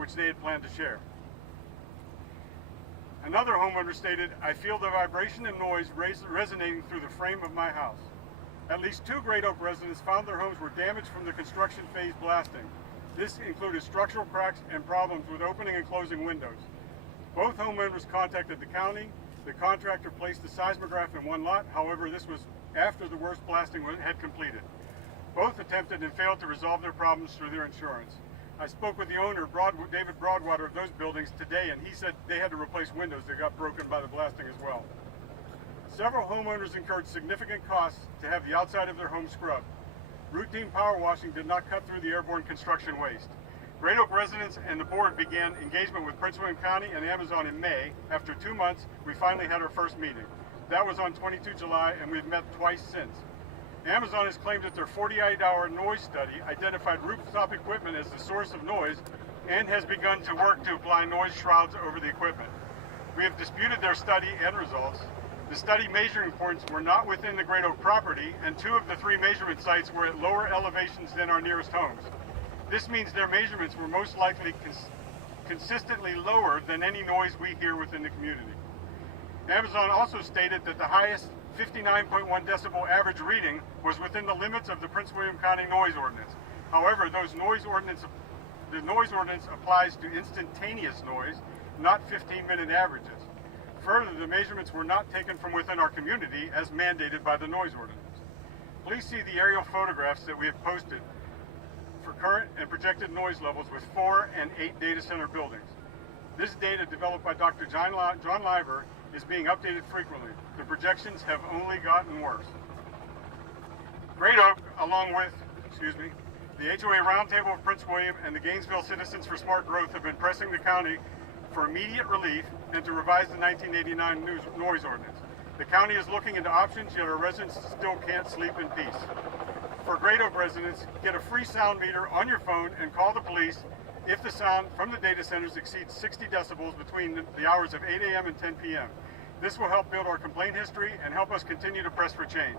which they had planned to share. Another homeowner stated, "I feel the vibration and noise resonating through the frame of my house." At least 2 Great Oak residents found their homes were damaged from the construction phase blasting. This included structural cracks and problems with opening and closing windows. Both homeowners contacted the county. The contractor placed the seismograph in one lot. However, this was after the worst blasting had completed. Both attempted and failed to resolve their problems through their insurance. I spoke with the owner, David Broadwater, of those buildings today, and he said they had to replace windows that got broken by the blasting as well. Several homeowners incurred significant costs to have the outside of their home scrubbed. Routine power washing did not cut through the airborne construction waste. Great Oak residents and the board began engagement with Prince William County and Amazon in May. After 2 months, we finally had our first meeting. That was on 22 July, and we've met twice since. Amazon has claimed that their 48-hour noise study identified rooftop equipment as the source of noise and has begun to work to apply noise shrouds over the equipment. We have disputed their study and results. The study measuring points were not within the Great Oak property, and 2 of the 3 measurement sites were at lower elevations than our nearest homes. This means their measurements were most likely consistently lower than any noise we hear within the community. Amazon also stated that the highest 59.1 decibel average reading was within the limits of the Prince William County noise ordinance. However, the noise ordinance applies to instantaneous noise, not 15-minute averages. Further, the measurements were not taken from within our community as mandated by the noise ordinance. Please see the aerial photographs that we have posted for current and projected noise levels with 4 and 8 data center buildings. This data, developed by Dr. John Liver, is being updated frequently. The projections have only gotten worse. Great Oak, along with, the HOA Roundtable of Prince William and the Gainesville Citizens for Smart Growth have been pressing the county for immediate relief and to revise the 1989 noise ordinance. The county is looking into options, yet our residents still can't sleep in peace. For Great Oak residents, get a free sound meter on your phone and call the police if the sound from the data centers exceeds 60 decibels between the hours of 8 a.m. and 10 p.m. This will help build our complaint history and help us continue to press for change.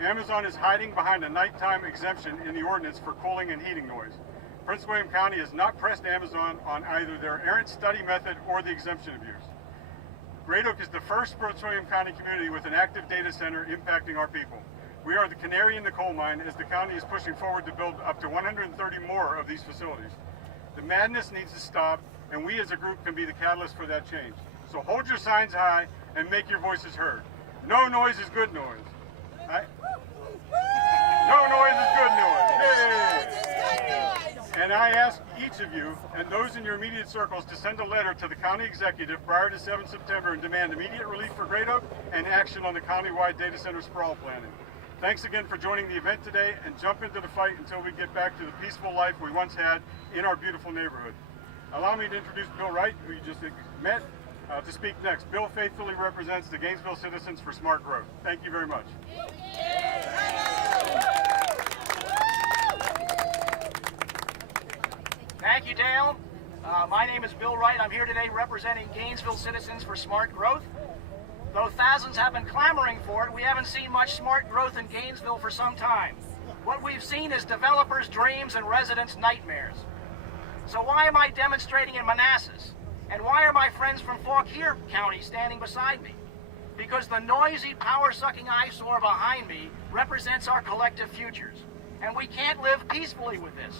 Amazon is hiding behind a nighttime exemption in the ordinance for cooling and heating noise. Prince William County has not pressed Amazon on either their errant study method or the exemption abuse. Great Oak is the first Prince William County community with an active data center impacting our people. We are the canary in the coal mine as the county is pushing forward to build up to 130 more of these facilities. The madness needs to stop, and we as a group can be the catalyst for that change. So hold your signs high and make your voices heard. No noise is good noise. No noise is good noise. Yay! And I ask each of you and those in your immediate circles to send a letter to the county executive prior to 7 September and demand immediate relief for Great Oak and action on the countywide data center sprawl planning. Thanks again for joining the event today, and jump into the fight until we get back to the peaceful life we once had in our beautiful neighborhood. Allow me to introduce Bill Wright, who you just met, to speak next. Bill faithfully represents the Gainesville Citizens for Smart Growth. Thank you very much. Thank you, Dale. My name is Bill Wright. I'm here today representing Gainesville Citizens for Smart Growth. Though thousands have been clamoring for it, we haven't seen much smart growth in Gainesville for some time. What we've seen is developers' dreams and residents' nightmares. So why am I demonstrating in Manassas? And why are my friends from Fauquier County standing beside me? Because the noisy, power-sucking eyesore behind me represents our collective futures. And we can't live peacefully with this.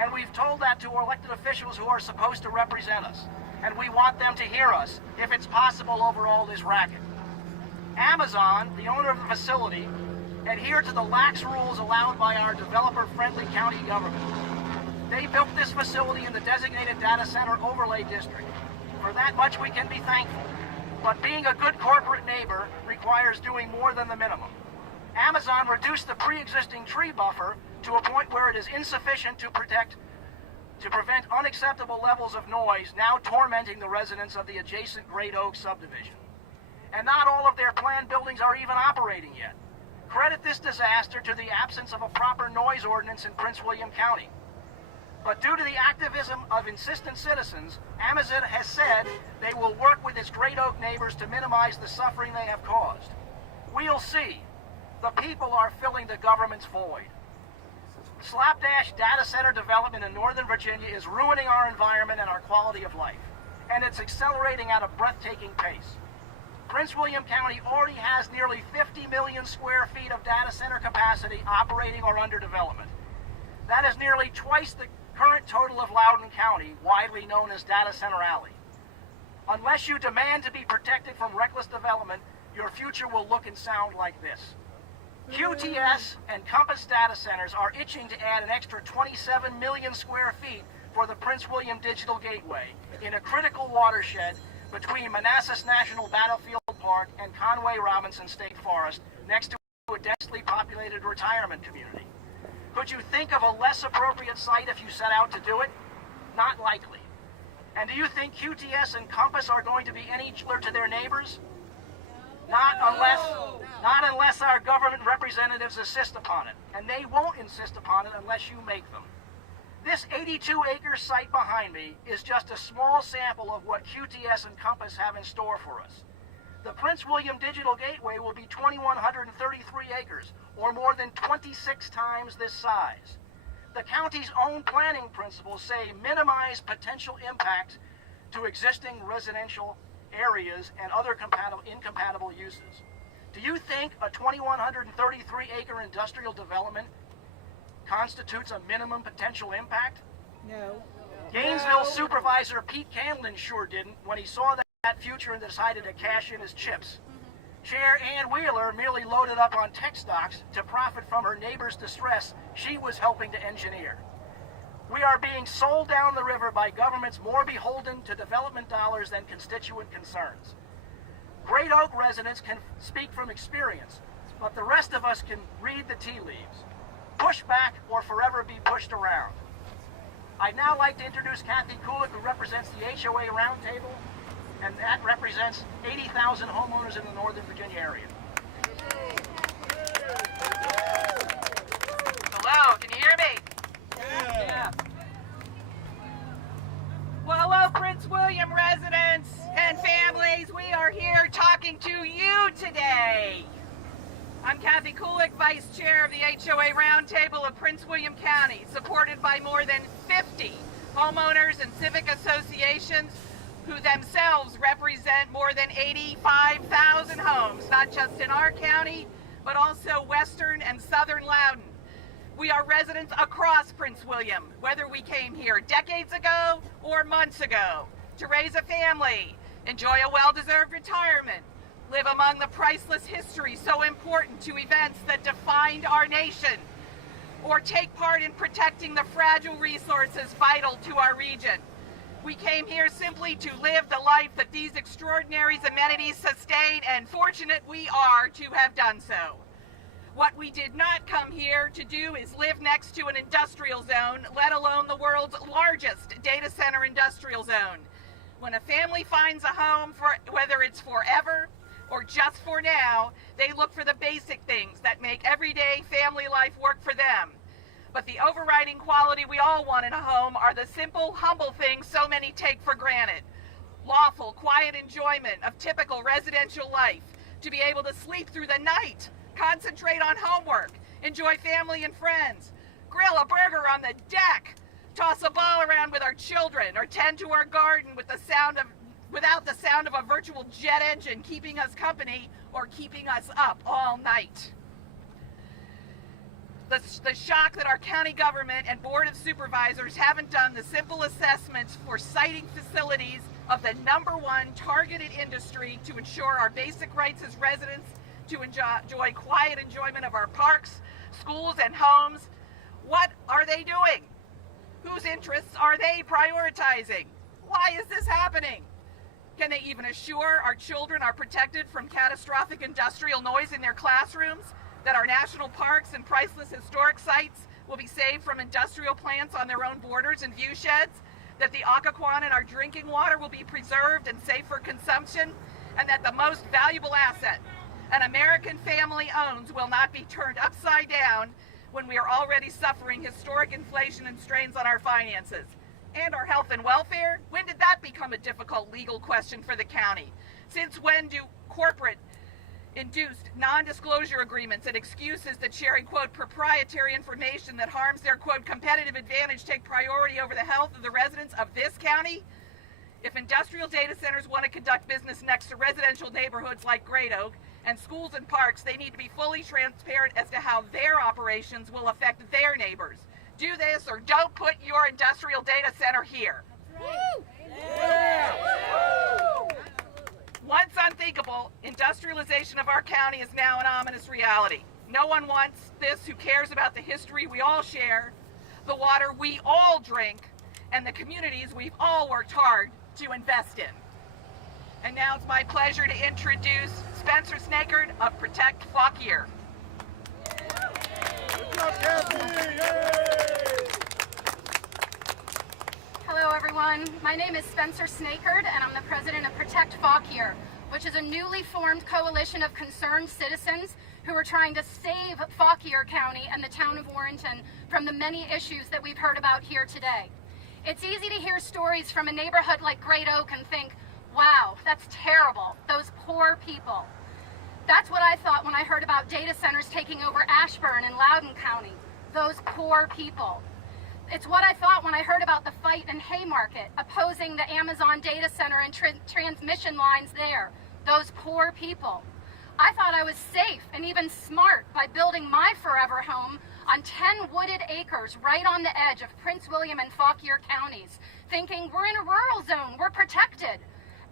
And we've told that to elected officials who are supposed to represent us. And we want them to hear us, if it's possible, over all this racket. Amazon, the owner of the facility, adhered to the lax rules allowed by our developer-friendly county government. They built this facility in the designated data center overlay district. For that much we can be thankful. But being a good corporate neighbor requires doing more than the minimum. Amazon reduced the pre-existing tree buffer to a point where it is insufficient to prevent unacceptable levels of noise now tormenting the residents of the adjacent Great Oak subdivision. And not all of their planned buildings are even operating yet. Credit this disaster to the absence of a proper noise ordinance in Prince William County. But due to the activism of insistent citizens, Amazon has said they will work with its Great Oak neighbors to minimize the suffering they have caused. We'll see. The people are filling the government's void. slapdash data center development in Northern Virginia is ruining our environment and our quality of life, and it's accelerating at a breathtaking pace. Prince William County already has nearly 50 million square feet of data center capacity operating or under development. That is nearly twice the current total of Loudoun County, widely known as Data Center Alley. Unless you demand to be protected from reckless development, your future will look and sound like this. QTS and Compass data centers are itching to add an extra 27 million square feet for the Prince William Digital Gateway in a critical watershed between Manassas National Battlefield Park and Conway Robinson State Forest, next to a densely populated retirement community. Could you think of a less appropriate site if you set out to do it? Not likely. And do you think QTS and Compass are going to be any gentler to their neighbors? Not unless our government representatives insist upon it, and they won't insist upon it unless you make them. This 82-acre site behind me is just a small sample of what QTS and Compass have in store for us. The Prince William Digital Gateway will be 2,133 acres, or more than 26 times this size. The county's own planning principles say minimize potential impact to existing residential areas and other incompatible uses. Do you think a 2,133-acre industrial development constitutes a minimum potential impact? No. Gainesville Supervisor Pete Canlin sure didn't when he saw that future and decided to cash in his chips. Chair Ann Wheeler merely loaded up on tech stocks to profit from her neighbor's distress she was helping to engineer. We are being sold down the river by governments more beholden to development dollars than constituent concerns. Great Oak residents can speak from experience, but the rest of us can read the tea leaves. Push back or forever be pushed around. I'd now like to introduce Kathy Kulik, who represents the HOA Roundtable, and that represents 80,000 homeowners in the Northern Virginia area. Hello, can you hear me? Yeah. Well, hello, Prince William residents and families. We are here talking to you today. I'm Kathy Kulik, Vice Chair of the HOA Roundtable of Prince William County, supported by more than 50 homeowners and civic associations who themselves represent more than 85,000 homes, not just in our county, but also western and southern Loudoun. We are residents across Prince William, whether we came here decades ago or months ago, to raise a family, enjoy a well-deserved retirement, live among the priceless history so important to events that defined our nation, or take part in protecting the fragile resources vital to our region. We came here simply to live the life that these extraordinary amenities sustain, and fortunate we are to have done so. What we did not come here to do is live next to an industrial zone, let alone the world's largest data center industrial zone. When a family finds a home, whether it's forever or just for now, they look for the basic things that make everyday family life work for them. But the overriding quality we all want in a home are the simple, humble things so many take for granted. Lawful, quiet enjoyment of typical residential life, to be able to sleep through the night, concentrate on homework, enjoy family and friends, grill a burger on the deck, toss a ball around with our children, or tend to our garden without the sound of a virtual jet engine keeping us company or keeping us up all night. The shock that our county government and board of supervisors haven't done the simple assessments for siting facilities of the #1 targeted industry to ensure our basic rights as residents to enjoy quiet enjoyment of our parks, schools, and homes. What are they doing? Whose interests are they prioritizing? Why is this happening? Can they even assure our children are protected from catastrophic industrial noise in their classrooms? That our national parks and priceless historic sites will be saved from industrial plants on their own borders and view sheds? That the Occoquan in our drinking water will be preserved and safe for consumption? And that the most valuable asset an American family owns will not be turned upside down when we are already suffering historic inflation and strains on our finances? And our health and welfare? When did that become a difficult legal question for the county? Since when do corporate induced non-disclosure agreements and excuses that sharing, quote, proprietary information that harms their, quote, competitive advantage take priority over the health of the residents of this county? If industrial data centers want to conduct business next to residential neighborhoods like Great Oak and schools and parks, they need to be fully transparent as to how their operations will affect their neighbors. Do this or don't put your industrial data center here. Yeah. Once unthinkable, industrialization of our county is now an ominous reality. No one wants this who cares about the history we all share, the water we all drink, and the communities we've all worked hard to invest in. And now it's my pleasure to introduce Spencer Snakert of Protect Fauquier. Hello everyone, my name is Spencer Snakert and I'm the president of Protect Fauquier, which is a newly formed coalition of concerned citizens who are trying to save Fauquier County and the town of Warrenton from the many issues that we've heard about here today. It's easy to hear stories from a neighborhood like Great Oak and think, wow, that's terrible, those poor people. That's what I thought when I heard about data centers taking over Ashburn and Loudoun County, those poor people. It's what I thought when I heard about the fight in Haymarket, opposing the Amazon data center and transmission lines there, those poor people. I thought I was safe and even smart by building my forever home on 10 wooded acres right on the edge of Prince William and Fauquier counties, thinking we're in a rural zone, we're protected,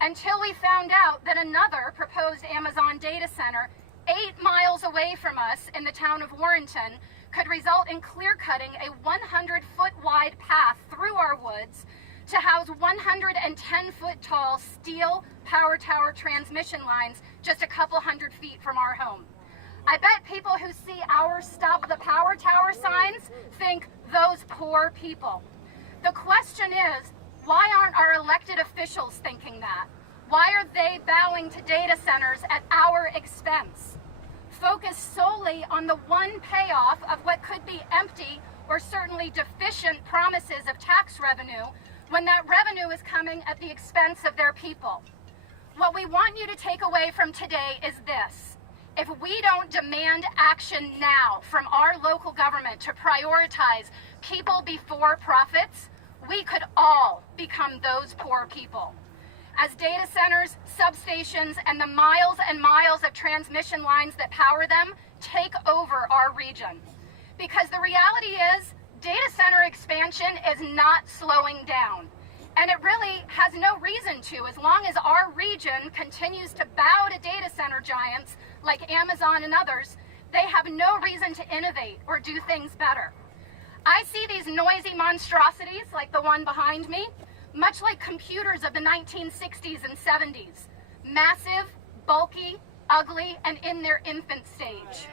until we found out that another proposed Amazon data center 8 miles away from us in the town of Warrenton could result in clear-cutting a 100-foot wide path through our woods to house 110-foot tall steel power tower transmission lines just a couple hundred feet from our home. I bet people who see our Stop the Power Tower signs think those poor people. The question is, why aren't our elected officials thinking that? Why are they bowing to data centers at our expense? Focus solely on the one payoff of what could be empty or certainly deficient promises of tax revenue when that revenue is coming at the expense of their people. What we want you to take away from today is this. If we don't demand action now from our local government to prioritize people before profits, we could all become those poor people. As data centers, substations, and the miles and miles of transmission lines that power them take over our region. Because the reality is, data center expansion is not slowing down. And it really has no reason to, as long as our region continues to bow to data center giants like Amazon and others. They have no reason to innovate or do things better. I see these noisy monstrosities like the one behind me, much like computers of the 1960s and 70s. Massive, bulky, ugly, and in their infant stage.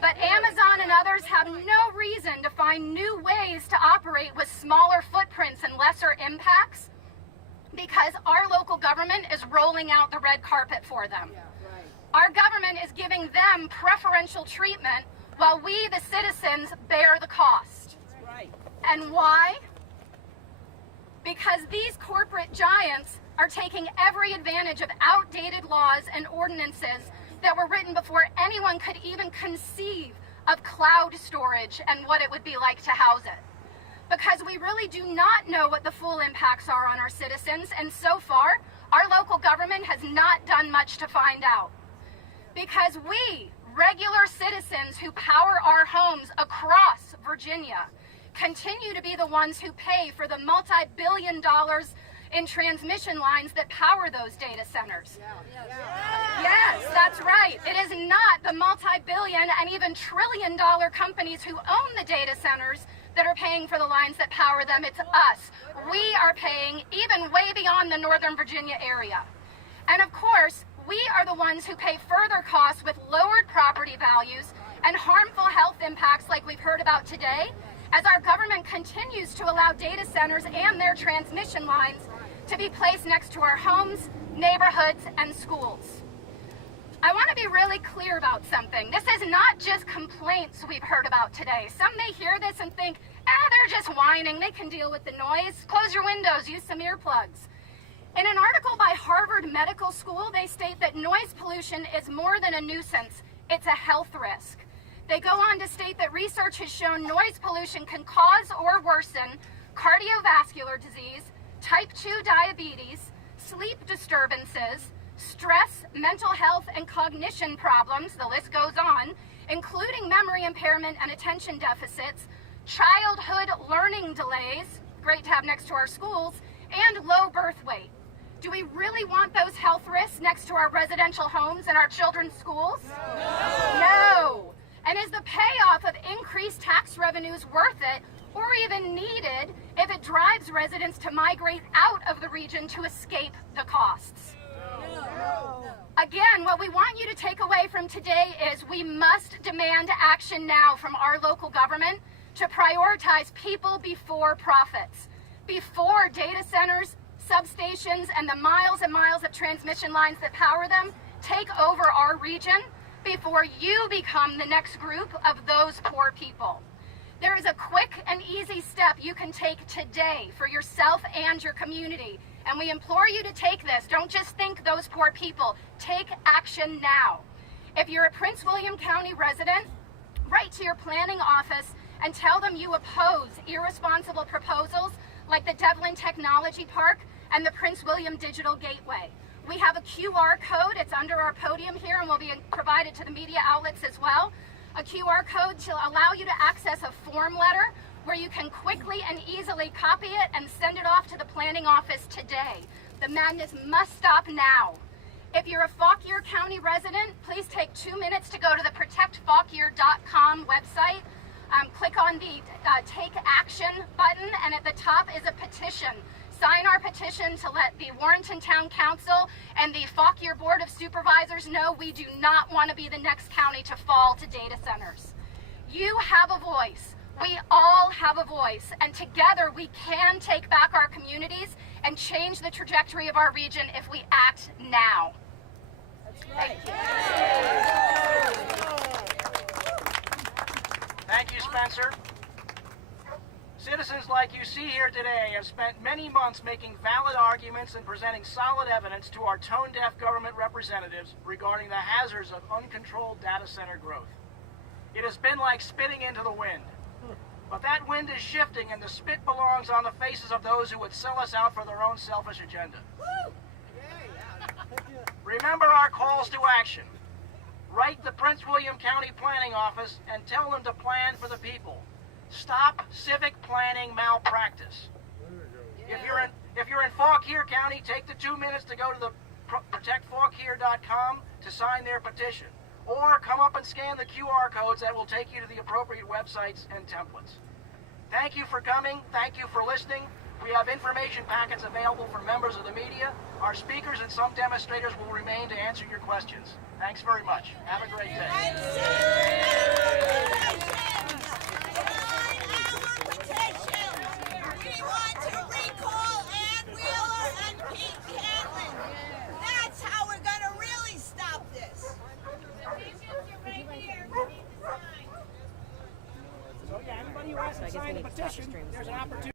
But Amazon and others have no reason to find new ways to operate with smaller footprints and lesser impacts because our local government is rolling out the red carpet for them. Our government is giving them preferential treatment while we, the citizens, bear the cost. And why? Because these corporate giants are taking every advantage of outdated laws and ordinances that were written before anyone could even conceive of cloud storage and what it would be like to house it. Because we really do not know what the full impacts are on our citizens, and so far, our local government has not done much to find out. Because we, regular citizens who power our homes across Virginia, continue to be the ones who pay for the multi-billion dollars in transmission lines that power those data centers. Yes, that's right. It is not the multi-billion and even trillion-dollar companies who own the data centers that are paying for the lines that power them. It's us. We are paying even way beyond the Northern Virginia area. And of course, we are the ones who pay further costs with lowered property values and harmful health impacts like we've heard about today, as our government continues to allow data centers and their transmission lines to be placed next to our homes, neighborhoods, and schools. I want to be really clear about something. This is not just complaints we've heard about today. Some may hear this and think, they're just whining, they can deal with the noise. Close your windows, use some earplugs. In an article by Harvard Medical School, they state that noise pollution is more than a nuisance, it's a health risk. They go on to state that research has shown noise pollution can cause or worsen cardiovascular disease, type 2 diabetes, sleep disturbances, stress, mental health, and cognition problems, the list goes on, including memory impairment and attention deficits, childhood learning delays, great to have next to our schools, and low birth weight. Do we really want those health risks next to our residential homes and our children's schools? No. And is the payoff of increased tax revenues worth it or even needed if it drives residents to migrate out of the region to escape the costs? No. Again, what we want you to take away from today is we must demand action now from our local government to prioritize people before profits, before data centers, substations, and the miles and miles of transmission lines that power them take over our region, before you become the next group of those poor people. There is a quick and easy step you can take today for yourself and your community, and we implore you to take this. Don't just think those poor people. Take action now. If you're a Prince William County resident, write to your planning office and tell them you oppose irresponsible proposals like the Devlin Technology Park and the Prince William Digital Gateway. We have a QR code. It's under our podium here and will be provided to the media outlets as well. A QR code to allow you to access a form letter where you can quickly and easily copy it and send it off to the planning office today. The madness must stop now. If you're a Fauquier County resident, please take 2 minutes to go to the protectfauquier.com website. Click on the Take Action button, and at the top is a petition. Sign our petition to let the Warrenton Town Council and the Fauquier Board of Supervisors know we do not want to be the next county to fall to data centers. You have a voice. We all have a voice, and together we can take back our communities and change the trajectory of our region if we act now. That's right. Thank you, Spencer. Citizens like you see here today have spent many months making valid arguments and presenting solid evidence to our tone-deaf government representatives regarding the hazards of uncontrolled data center growth. It has been like spitting into the wind. But that wind is shifting, and the spit belongs on the faces of those who would sell us out for their own selfish agenda. Remember our calls to action. Write the Prince William County Planning Office and tell them to plan for the people. Stop civic planning malpractice. If you're in Fauquier County, take the 2 minutes to go to the protectfauquier.com to sign their petition. Or come up and scan the QR codes that will take you to the appropriate websites and templates. Thank you for coming. Thank you for listening. We have information packets available for members of the media. Our speakers and some demonstrators will remain to answer your questions. Thanks very much. Have a great day. Sign the petition, there's an opportunity